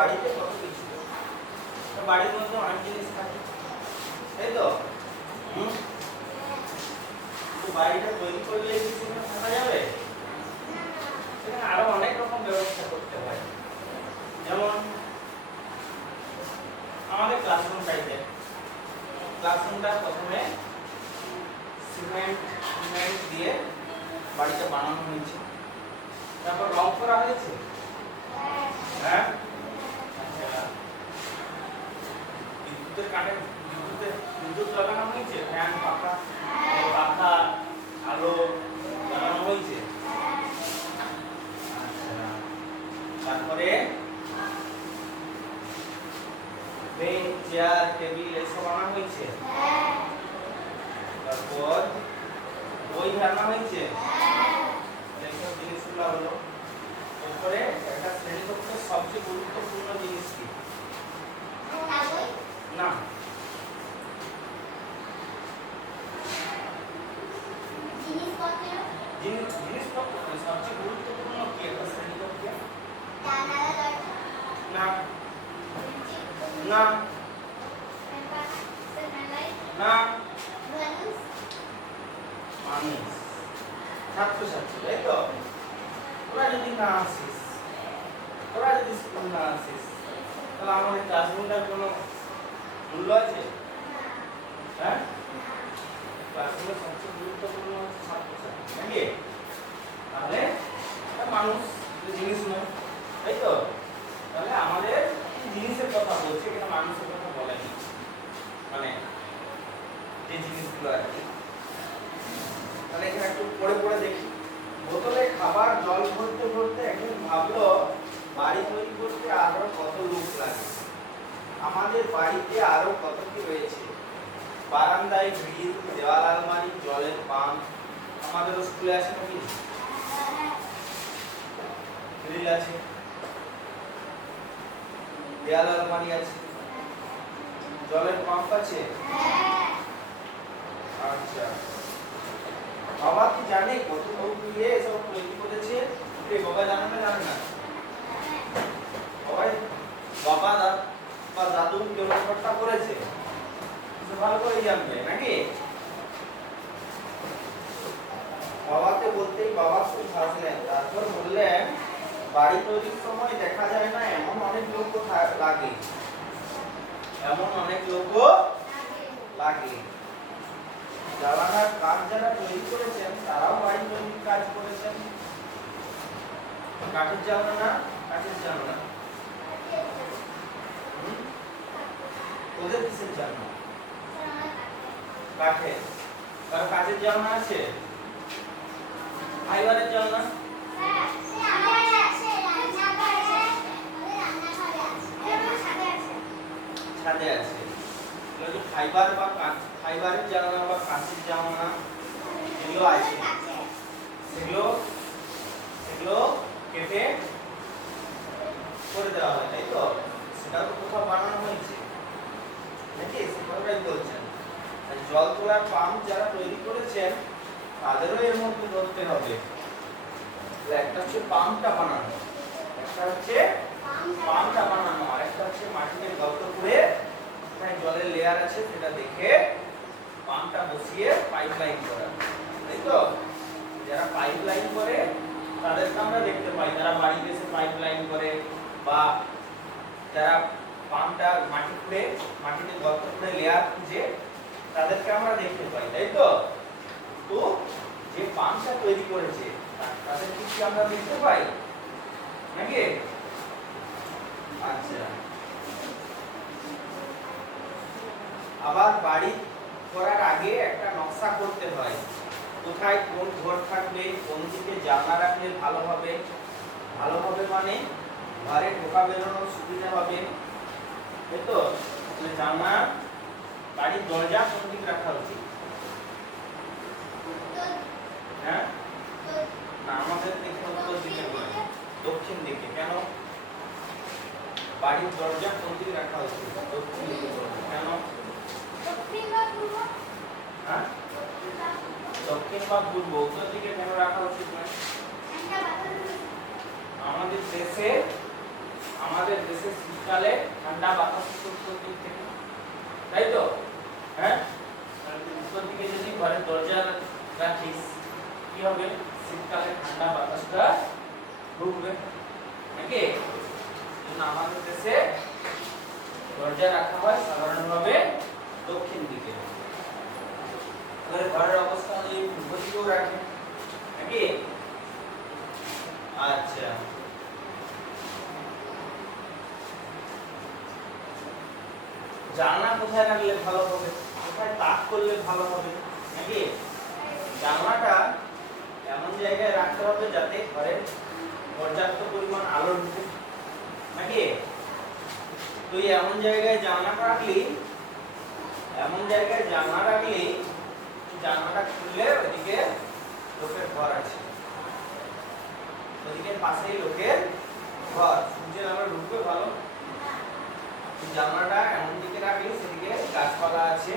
বাড়িতে কত কিছু, বাড়ির মধ্যে অনেক জিনিস থাকে, তাই তো? বাড়িটা তৈরি করলে কিছু থাকা যাবে, সেখানে আরো অনেক রকম ব্যবস্থা করতে হয়। যেমন আমাদের ক্লাসরুমটাইতে, ক্লাসরুমটা প্রথমে সিমেন্ট দিয়ে বাড়িটা বানানো হয়েছে, তারপর রং করা হয়েছে। হ্যাঁ, বিদ্যুতের কাটে, বিদ্যুৎ লাগানো হয়েছে, ফ্যান পাখা আলো লাগানো হয়েছে। তারপরে বেঞ্চ চেয়ার টেবিল এসব আনা হয়েছে। তারপর বই আনা হয়েছে, এইসব জিনিসগুলো হলো। এরপরে একটা শ্রেণীকক্ষের সবচেয়ে গুরুত্বপূর্ণ জিনিস কি? না, জিনিসপত্র সবচেয়ে গুরুত্বপূর্ণ কি একটা শ্রেণীকক্ষে? না না না, মানুষ, ছাত্রছাত্রী, তাই তো? তোরা যদি না আসিস, তোরা যদি স্কুল না আসিস, তাহলে আমাদের ক্লাসরুমটার কোনো মূল্য আছে? হ্যাঁ, ক্লাসরুমের সবচেয়ে গুরুত্বপূর্ণ হচ্ছে ছাত্রছাত্রী, নাকি? তাহলে মানুষ জিনিস নয়, তাই তো? তাহলে আমাদের জিনিসের কথা বলছে, কিন্তু মানুষের কথা বলেনি, মানে যে জিনিসগুলো আর কি। তাহলে এখানে একটু পড়ে পড়ে দেখি। বোতলে খাবার জল ভরতে ভরতে একদিন ভাবলো বাড়ি তৈরি করতে আরো কত লোক লাগে, আমাদের বাড়িতে আরো কত কি রয়েছে। বারান্দায় গ্রিল, দেওয়াল আলমারি, জলের পাম্প। আমাদের স্কুলে আছে নাকি? গ্রিল আছে, দেওয়াল আলমারি আছে, জলের পাম্প আছে। আচ্ছা, বাবা কি জানে কত লোক দিয়ে এসব তৈরি করেছে? বাবা জানে না? জানে না? বাবা বা দাদু কেউ ব্যাপারটা করেছে, ভালো করে জানবে, নাকি? বাবাকে বলতেই বাবা খুব হাসলেন, তারপর বললেন বাড়ি তৈরির সময় দেখা যায় না এমন অনেক লোক লাগে, এমন অনেক লোক লাগে। জানালার কাজ যারা তৈরি করেছেন তারাও বাড়ি তৈরির কাজ করেছেন। কাঠের জানালা, কাঠের জানালা, ওদের কিসের জানালা? কাঠের। কারো কাঠের জানালা আছে? ফাইবারের জানালা? ছাদে আছে। ফাইবার বা ফাইবারের জানালা বা কাঁচের জানালা যেগুলো আছে, সেগুলো কেটে করে দেওয়া হয়, তাই তো? সেটা তো কোথাও বানানো হয়েছে, নাকি? সেটাই বলছেন। জল তোলার পাম্প যারা তৈরি করেছেন তাদেরও এর মধ্যে ধরতে হবে। একটা হচ্ছে পাম্পটা বানানো, একটা হচ্ছে পাম্পটা বানানো, আর একটা হচ্ছে মাটিতে গর্ত করে এখানে জলের লেয়ার আছে সেটা দেখে পাম্পটা বসিয়ে পাইপলাইন করা, তাই তো? যারা পাইপলাইন করে তাদেরকে আমরা দেখতে পাই, যারা বাড়িতে এসে পাইপলাইন করে বা যারা পাম্পটা মাটিতে গর্ত করে লেয়ার খুঁজে, তাদেরকে আমরা দেখতে পাই, তাই তো? তো যে পাম্পটা তৈরি করেছে তাদের কি আমরা দেখতে পাই, নাকি? আচ্ছা, আবার বাড়ি করার আগে একটা নকশা করতে হয়, কোথায় কোন ঘর থাকবে, কোন দিকে জানলা রাখলে ভালো হবে। ভালো হবে মানে ঘরে ঢোকা বেরোনোর সুবিধা হবে, তাই তো? জানলা, বাড়ির দরজা কোন দিকে রাখা উচিত? হ্যাঁ, না, আমাদের দিকে উত্তর দিকে নয়, দক্ষিণ দিকে। কেন? বাড়ির দরজা কোন দিকে রাখা উচিত? দক্ষিণ দিকে। কেন? হ্যাঁ, দক্ষিণ বা পূর্ব, উত্তর দিকে কেন রাখা উচিত নয়? আমাদের দেশে আমাদের দেশে শীতকালে ঠান্ডা বাতাস উত্তর দিক থেকে, তাই তো? হ্যাঁ, উত্তর দিকে যদি ঘরের দরজা রাখিস কি হবে? শীতকালে ঠান্ডা বাতাসটা ঢুকবে নাকি? আমাদের দেশে দরজা রাখা হয় সাধারণভাবে দক্ষিণ দিকে। ঘরের অবস্থা অনুযায়ী পূর্ব দিকেও রাখে নাকি? আচ্ছা, জানলা কোথায় রাখলে ভালো হবে? কোথায় তাক করলে ভালো হবে নাকি? জানলাটা এমন জায়গায় রাখতে হবে যাতে ঘরে পর্যাপ্ত পরিমাণ আলো ঢুকে নাকি? তুই এমন জায়গায় জানলা রাখলি, জানলাটা খুললে ওইদিকে লোকের ঘর আছে, ওইদিকে পাশেই লোকের ঘর, সূর্যের আলো ঢুকবে ভালো। জানলাটা এমন দিকে রাখলি সেদিকে গাছপালা আছে,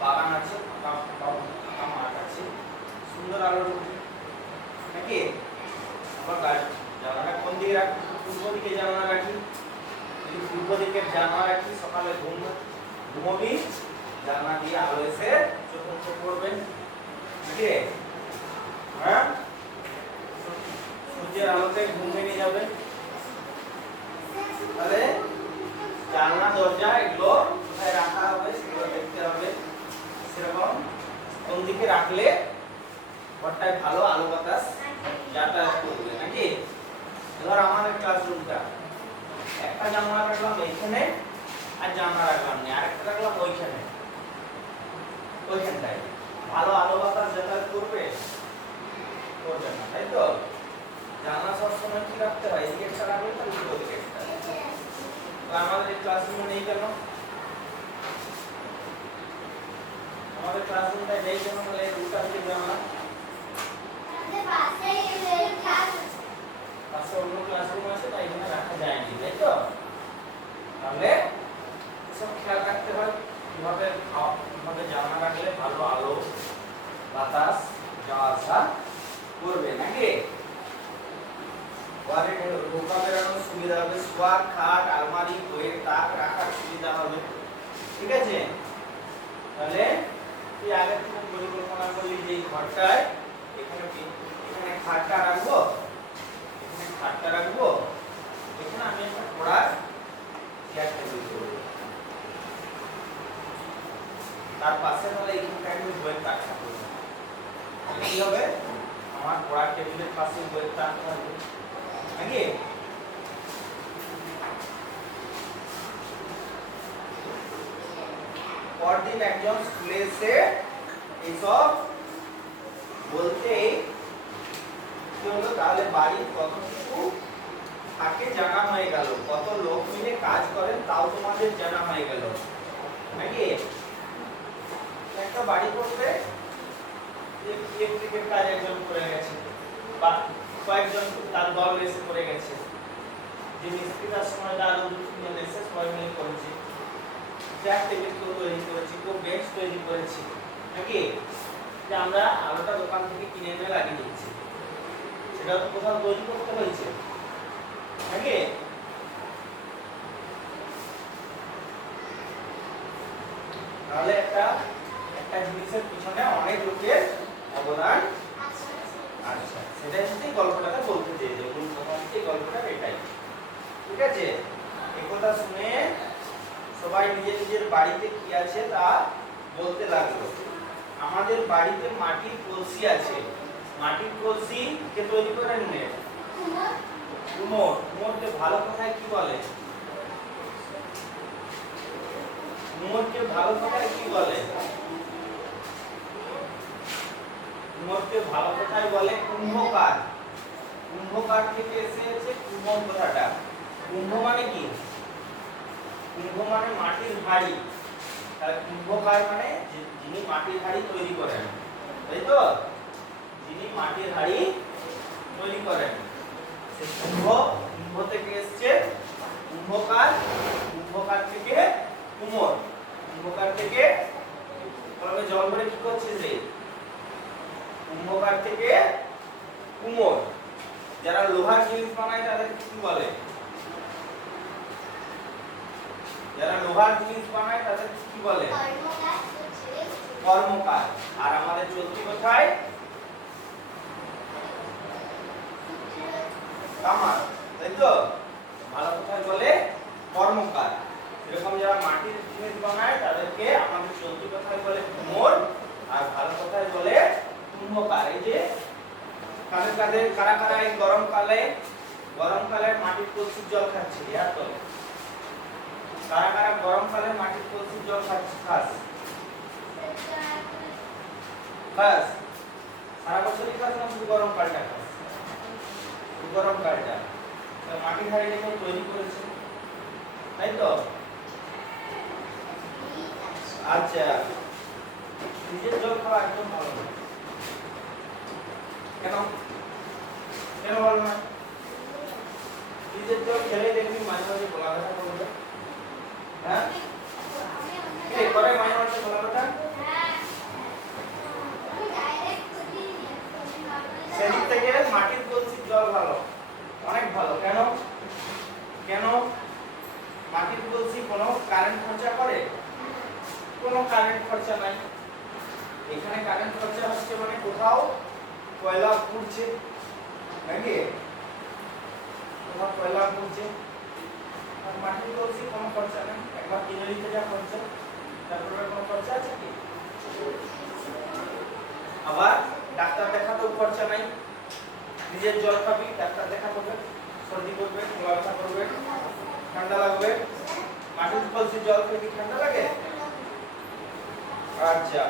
বাগান আছে, ফাঁকা মাঠ আছে, সুন্দর আলো ঢুকবে নাকি? আবার জানলাটা কোন দিকে রাখি? পূর্ব দিকে জানলা রাখি। যদি পূর্ব দিকের জানলা রাখি, সকালে ঘুমবি, জানলা দিয়ে আলো এসে চোখে পড়বে নাকি? হ্যাঁ, সূর্যের আলোতে ঘুম ভেঙে যাবে। তাহলে জানলা দরজা এগুলো কোথায় রাখা হবে সেগুলো দেখতে হবে। সেরকম কোন দিকে রাখলে ঘরটায় ভালো আলো বাতাস যাতায়াত করবে নাকি? ধর আমাদের ক্লাসরুমটা, একটা জানলা রাখলাম এইখানে, আর জানলা রাখলাম না, আরেকটা রাখলাম ওইখানটায়, ভালো আলো বাতাস যাতায়াত করবে? করবে না, তাই তো? জানলা সবসময় কি রাখতে হয়? এদিকে একটা রাখলে তার উল্টো দিকে একটা। তো আমাদের ক্লাসরুমে নেই কেন? আমাদের ক্লাসরুমটায় নেই কেন? তাহলে উল্টা দিকে জানলা, পাশে অন্য ক্লাসরুম আছে, তাই এখানে রাখা যায়নি, তাই তো? তাহলে এসব খেয়াল রাখতে হয় কিভাবে জানলা রাখলে ভালো আলো বাতাস যাওয়া আসা করবে নাকি? ঘরে ঢোকা বেরোনোর সুবিধা হবে, শোয়ার খাট, আলমারি, বইয়ের তাক রাখার সুবিধা হবে, ঠিক আছে? তাহলে তুই আগে থেকে পরিকল্পনা করলি যে এই ঘরটায় এখানে খাটটা রাখবো, এখানে আমি একটা পড়ার চেয়ার টেবিল করবো, তার পাশে তাহলে এইখানটায় আমি বইয়ের তাক রাখবো। কি হবে? আমার পড়ার টেবিলের পাশে বইয়ের তাক থাকবে নাকি? পরদিন একজন স্কুলে এসে এইসব বলতেই কি হলো? তাহলে বাড়ির কত কিছু থাকে জানা হয়ে গেল, কত লোক মিলে কাজ করেন তাও তোমাদের জানা হয়ে গেল নাকি? একটা বাড়ি করতে ইলেকট্রিকের কাজ একজন করে গেছে, বা কয়েকজন তার দল এসে করে গেছে, যে মিস্ত্রিটার সময় তার দুজন এসে সবাই মিলে করেছে, চেয়ার টেবিল তৈরি করেছি, কেউ বেঞ্চ তৈরি করেছি নাকি? যে আমরা আলোটা দোকান থেকে কিনে এনে লাগিয়ে দিচ্ছি, সেটা তো কোথাও তৈরি করতে হয়েছে নাকি? তাহলে একটা জিনিসের পিছনে অনেক লোকের অবদান আছে, সেটাই হচ্ছে গল্পটাকে বলতে চেয়েছে, মূল কথা হচ্ছে গল্পটা এটাই, ঠিক আছে? এই কথা শুনে সবাই নিজের বাড়িতে কি আছে তা বলতে লাগলো। আমাদের বাড়িতে মাটির কলসি আছে। মাটির কলসি কে তৈরি করেন? কুমোর। কুমোরকে ভালো কথায় কি বলে? কুমোরকে ভালো কথায় কি বলে? কুমোরকে ভালো কথায় বলে কুম্ভকার। কুম্ভকার থেকে এসেছে কুমোর কথাটা। কুম্ভ মানে কি? কুম্ভ মানে মাটির হাড়ি, তাহলে কুম্ভকার মানে যিনি মাটির হাড়ি তৈরি করেন, তাই তো? যিনি মাটির হাড়ি তৈরি করেন, সে কুম্ভ থেকে এসেছে কুম্ভকার, কুম্ভকার থেকে কুমোর, কুম্ভকার থেকে তবে জল ভরে কি করছে যে কুম্ভকার থেকে কুমোর। যারা লোহার জিনিস বানায় তাদেরকে কি বলে? যারা লোহার জিনিস বানায় তাদের কি বলে? কর্মকার। আর আমাদের চলতি কথায় কামার, তাই তো? ভালো কথায় বলে কর্মকার। এরকম যারা মাটির জিনিস বানায় তাদেরকে আমাদের চলতি কথায় বলে কুমোর, আর ভালো কথায় বলে কুম্ভকার। এই যে কারা কারা এই গরমকালে মাটির কলসির জল খাচ্ছে? ইয়ার তো কারা কারা গরমকালে মাটির কলসির জল খাচ্ছে? খাস সারা বছরই খাস না শুধু গরমকালটা খাস? গরমকালটা মাটির হাঁড়ি দেখে তৈরি করেছে, তাই তো? আচ্ছা, ফ্রিজের জল খাওয়া একদম ভালো না। কেন কেন ভালো না? ফ্রিজের জল খেলে দেখবি মাঝে মাঝে গলা ব্যথা করবে। হ্যাঁ, কি করে মাঝে মাঝে গলা ব্যথা? সেদিক থেকে মাটির কলসির জল ভালো, অনেক ভালো। কেন কেন? মাটির কলসি কোনো কারেন্ট খরচা করে? কোনো কারেন্ট খরচা নাই। এখানে কারেন্ট খরচা হচ্ছে মানে কোথাও কয়লা পুড়ছে নাকি? কোথাও কয়লা পুড়ছে। আর মাটির কলসি কোনো খরচা নেই, একবার কিনে নিতে যা খরচা, তারপরে কোনো খরচা আছে কি? আবার ডাক্তার দেখাতেও খরচা নাই। নিজের জল খাবি, ডাক্তার দেখা করবে, সর্দি করবে, গলা ব্যথা করবে, ঠান্ডা লাগবে। মাটির কলসির জল খেলে কি ঠান্ডা লাগে? আচ্ছা,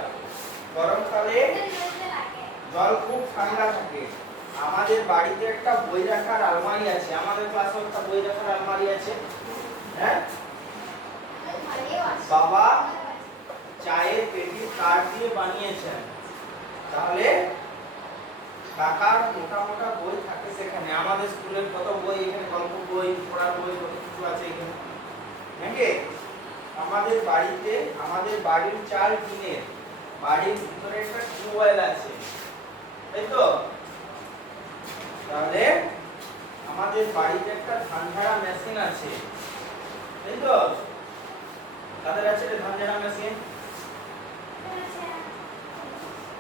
গরমকালে জল খুব ঠান্ডা থাকে। আমাদের বাড়িতে একটা বই রাখার আলমারি আছে, আমাদের ক্লাসে একটা বই রাখার আলমারি আছে। হ্যাঁ, বাবা চায়ের পেটি কাঠ দিয়ে বানিয়েছেন, তাহলে কাকার মোটা মোটা বই থাকে সেখানে। আমাদের স্কুলের কত বই এখানে, গল্প বই, পড়ার বই, কত কিছু আছে এখানে নাকি? আমাদের বাড়িতে, আমাদের বাড়ির চাল টিনের, বাড়ির ভিতরে একটা টিউবওয়েল আছে, তাই তো? তাহলে আমাদের বাড়িতে একটা ধান ঝাড়া মেশিন আছে, তাই তো? কাদের আছে ধান ঝাড়া মেশিন?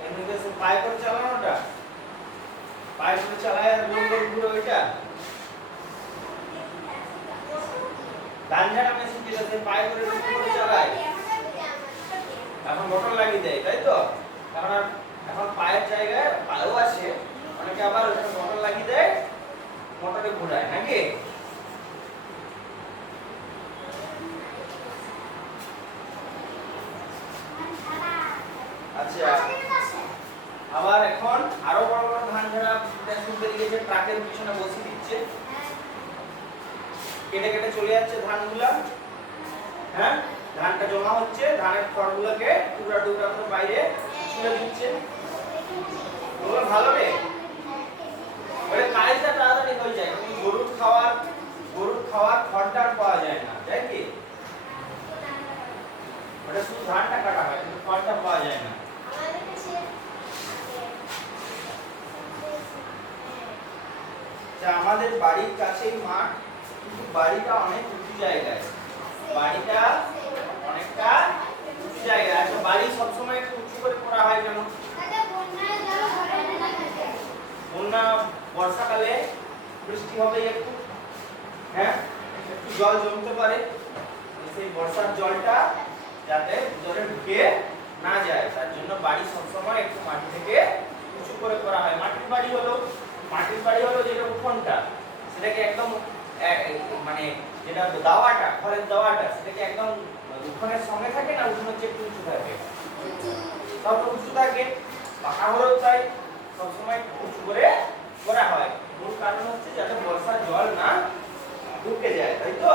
এমনিতে পায়ে করে চালানোটা, পায়ে করে চালায় গোল গোল ঘুরে ওইটা ধান ঝাড়া মেশিন, যেটা সে পায়ে করে গোল করে চালায়। এখন মোটর লাগিয়ে দেয়, তাই তো? কারণ এখন পায়ের জায়গায় পায়েও আছে, অনেকে আবার মোটর লাগিয়ে দেয়, মোটরে ঘোরায় নাকি? আচ্ছা, আবার এখন আরো বড় বড় ধান ঝাড়া মেশিন বেরিয়ে গেছে, ট্রাকের পিছনে বসিয়ে দিচ্ছে, কেটে কেটে চলে যাচ্ছে ধানগুলা। হ্যাঁ, ধানটা জমা হচ্ছে, ধানের খড়গুলোকে টুকরা টুকরা করে বাইরে ছুঁড়ে দিচ্ছে। ওগুলো ভালো রে, ওরে কাজটা তাড়াতাড়ি হয়ে যায়। কিন্তু গরুর খাওয়ার খড়টা পাওয়া যায় না, তাই কি? ওটা শুধু ধানটা কাটা হয়, কিন্তু খড়টা পাওয়া যায় না। আমাদের বাড়ির কাছেই মাঠ, কিন্তু বাড়িটা অনেক উঁচু জায়গায়, বাড়িটা অনেকটা উঁচু জায়গায়। আচ্ছা, বাড়ি সবসময় একটু উঁচু করে করা হয় কেন? বন্যা, বর্ষাকালে বৃষ্টি হবে একটু, হ্যাঁ, একটু জল জমতে পারে, সেই বর্ষার জলটা যাতে ভিতরে ঢুকে না যায়, তার জন্য বাড়ি সবসময় একটু মাটি থেকে উঁচু করে করা হয়। মাটির বাড়ি হলো যেটা উঠোনটা, সেটাকে একদম মানে যেটা দাওয়াটা, ঘরের দাওয়াটা, সেটাকে একদম উঠোনের সঙ্গে থাকে না, উঠোনের চেয়ে একটু উঁচু থাকে, সব উঁচু থাকে। পাকা ঘরও তাই সবসময় উঁচু করে করা হয়। মূল কারণ হচ্ছে যাতে বর্ষার জল না ঢুকে যায়, তাই তো?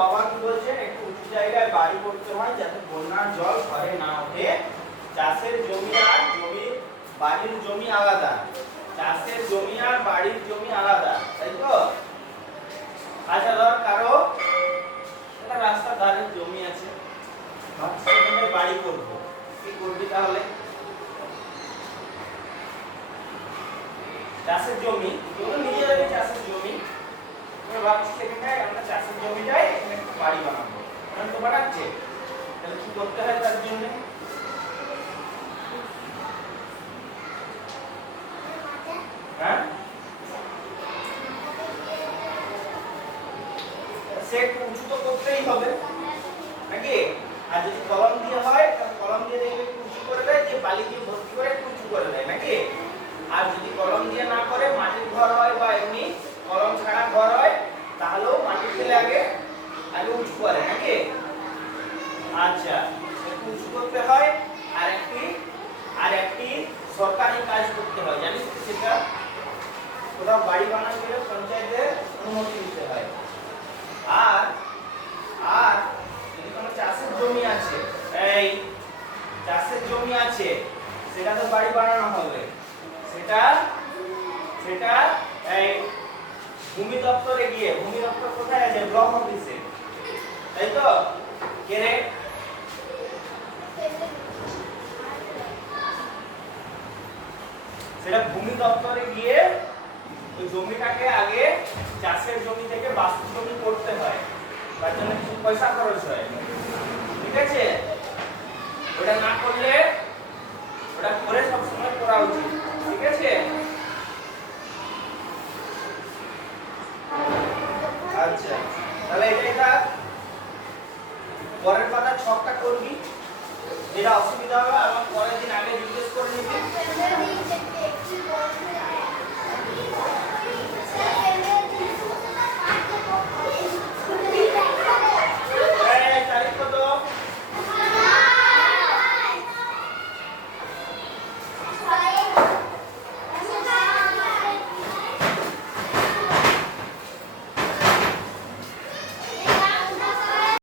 বাবা কি বলছেন? একটু উঁচু জায়গায় বাড়ি করতে হয় যাতে বন্যার জল ঘরে না ওঠে। চাষের জমি আর বাড়ির জমি আলাদা, চাষের জমি আর বাড়ির জমি আলাদা, তাই তো? আচ্ছা, ধর কারো একটা রাস্তার ধারে জমি আছে, ভাবছি এখানে বাড়ি করবো, কি করবি তাহলে? চাষের জমি, এগুলো নিজেদেরই চাষের জমি। এবার ভাবছি সেখানটায় আমরা চাষের জমিটাই এখানে একটা বাড়ি বানাবো, মানে তো বানাচ্ছে। তাহলে কি করতে হয় তার জন্য? হ্যাঁ, সে একটু উঁচু তো করতেই হবে নাকি? আর যদি কলম দিয়ে হয় তাহলে কলম দিয়ে দেখবে একটু উঁচু করে দেয়, দিয়ে বালি দিয়ে ভর্তি করে একটু উঁচু করে দেয় নাকি? আর যদি কলম দিয়ে না করে মাটির ঘর হয় বা এমনি কলম ছাড়া ঘর হয় তাহলেও মাটি ফেলে আগে আগে উঁচু করে নাকি? আচ্ছা, একটু উঁচু করতে হয়। আর একটি সরকারি কাজ করতে হয়, জানিস তো সেটা? কোথাও বাড়ি বানাতে গেলে পঞ্চায়েতের অনুমতি নিতে হয়। আর আর যদি কোনো চাষের জমি আছে, এই চাষের জমি আছে, সেটা তো বাড়ি বানানো হবে। সেটা সেটা এই ভূমি দপ্তরে গিয়ে, ভূমি দপ্তর কোথায় আছে? ব্লক অফিসে, তাই তো? কে রে? সেটা ভূমি দপ্তরে গিয়ে ওই জমিটাকে আগে চাষের জমি থেকে বাস্তু জমি করতে হয়, তার জন্য কিছু পয়সা খরচ হয়, ঠিক আছে? ওটা না করলে, ওটা করে সবসময় করা উচিত, ঠিক আছে? আচ্ছা, তাহলে এটাই থাক। পরের পাতা ছকটা করবি, যেটা অসুবিধা হবে আমার পরের দিন আগে রিকোয়েস্ট করে নিবি।